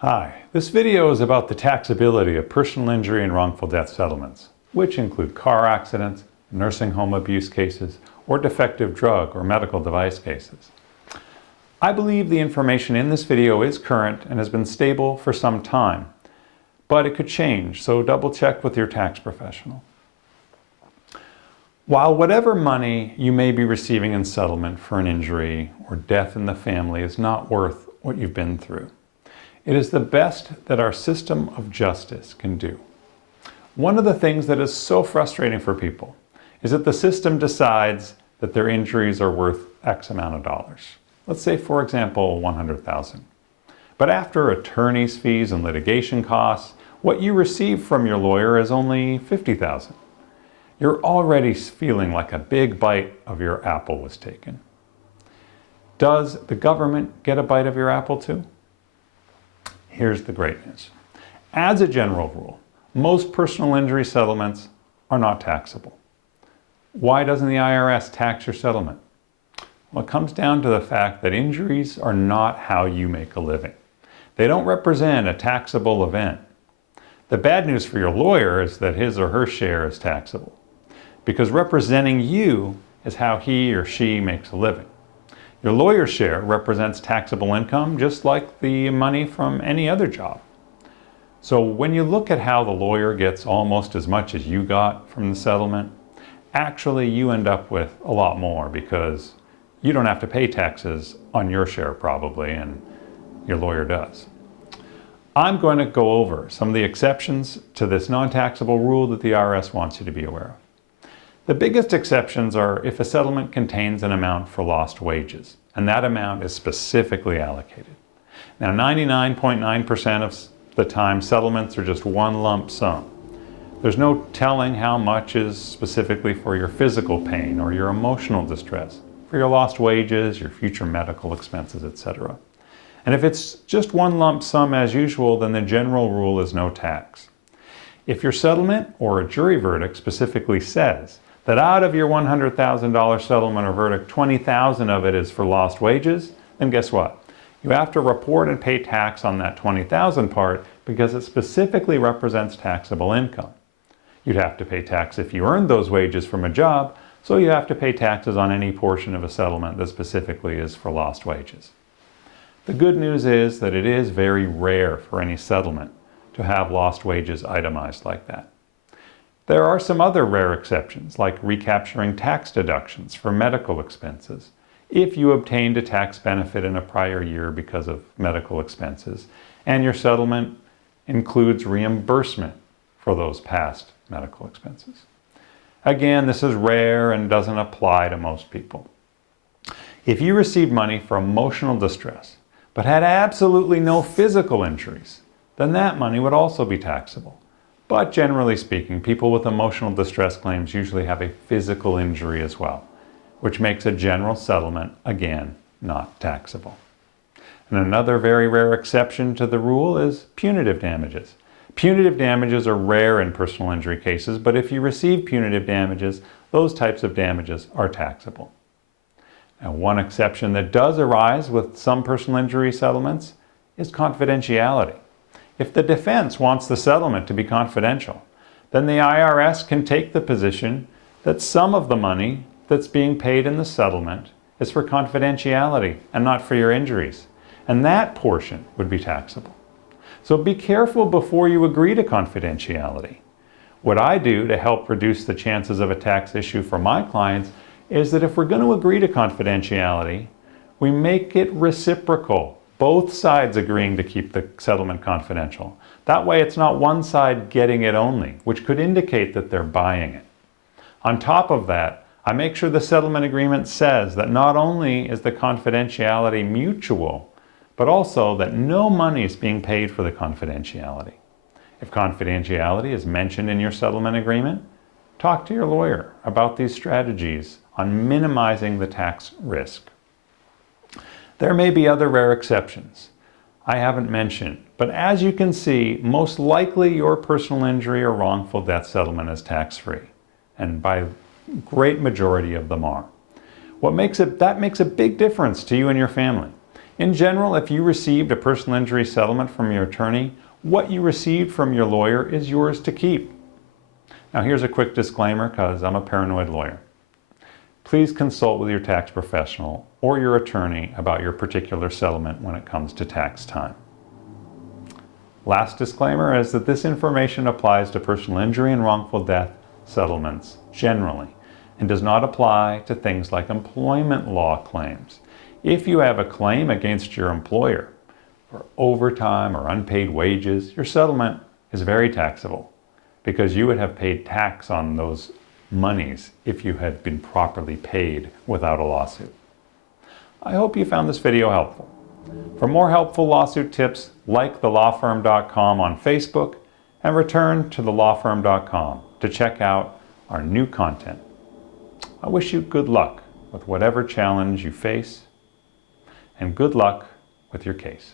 Hi, this video is about the taxability of personal injury and wrongful death settlements, which include car accidents, nursing home abuse cases, or defective drug or medical device cases. I believe the information in this video is current and has been stable for some time, but it could change, so double check with your tax professional. While whatever money you may be receiving in settlement for an injury or death in the family is not worth what you've been through, it is the best that our system of justice can do. One of the things that is so frustrating for people is that the system decides that their injuries are worth X amount of dollars. Let's say, for example, $100,000. But after attorney's fees and litigation costs, what you receive from your lawyer is only $50,000. You're already feeling like a big bite of your apple was taken. Does the government get a bite of your apple too? Here's the great news. As a general rule, most personal injury settlements are not taxable. Why doesn't the IRS tax your settlement? Well, it comes down to the fact that injuries are not how you make a living. They don't represent a taxable event. The bad news for your lawyer is that his or her share is taxable, because representing you is how he or she makes a living. Your lawyer's share represents taxable income just like the money from any other job. So when you look at how the lawyer gets almost as much as you got from the settlement, actually you end up with a lot more because you don't have to pay taxes on your share probably, and your lawyer does. I'm going to go over some of the exceptions to this non-taxable rule that the IRS wants you to be aware of. The biggest exceptions are if a settlement contains an amount for lost wages, and that amount is specifically allocated. Now, 99.9% of the time, settlements are just one lump sum. There's no telling how much is specifically for your physical pain or your emotional distress, for your lost wages, your future medical expenses, etc. And if it's just one lump sum as usual, then the general rule is no tax. If your settlement or a jury verdict specifically says that out of your $100,000 settlement or verdict, $20,000 of it is for lost wages, then guess what? You have to report and pay tax on that $20,000 part because it specifically represents taxable income. You'd have to pay tax if you earned those wages from a job, so you have to pay taxes on any portion of a settlement that specifically is for lost wages. The good news is that it is very rare for any settlement to have lost wages itemized like that. There are some other rare exceptions, like recapturing tax deductions for medical expenses, if you obtained a tax benefit in a prior year because of medical expenses, and your settlement includes reimbursement for those past medical expenses. Again, this is rare and doesn't apply to most people. If you received money for emotional distress, but had absolutely no physical injuries, then that money would also be taxable. But generally speaking, people with emotional distress claims usually have a physical injury as well, which makes a general settlement, again, not taxable. And another very rare exception to the rule is punitive damages. Punitive damages are rare in personal injury cases, but if you receive punitive damages, those types of damages are taxable. Now, one exception that does arise with some personal injury settlements is confidentiality. If the defense wants the settlement to be confidential, then the IRS can take the position that some of the money that's being paid in the settlement is for confidentiality and not for your injuries, and that portion would be taxable. So be careful before you agree to confidentiality. What I do to help reduce the chances of a tax issue for my clients is that if we're going to agree to confidentiality, we make it reciprocal. Both sides agreeing to keep the settlement confidential. That way it's not one side getting it only, which could indicate that they're buying it. On top of that, I make sure the settlement agreement says that not only is the confidentiality mutual, but also that no money is being paid for the confidentiality. If confidentiality is mentioned in your settlement agreement, talk to your lawyer about these strategies on minimizing the tax risk. There may be other rare exceptions I haven't mentioned, but as you can see, most likely your personal injury or wrongful death settlement is tax-free, and by great majority of them are. That makes a big difference to you and your family. In general, if you received a personal injury settlement from your attorney, what you received from your lawyer is yours to keep. Now here's a quick disclaimer because I'm a paranoid lawyer. Please consult with your tax professional or your attorney about your particular settlement when it comes to tax time. Last disclaimer is that this information applies to personal injury and wrongful death settlements generally and does not apply to things like employment law claims. If you have a claim against your employer for overtime or unpaid wages, your settlement is very taxable because you would have paid tax on those monies if you had been properly paid without a lawsuit. I hope you found this video helpful. For more helpful lawsuit tips, like TheLawFirm.com on Facebook and return to TheLawFirm.com to check out our new content. I wish you good luck with whatever challenge you face and good luck with your case.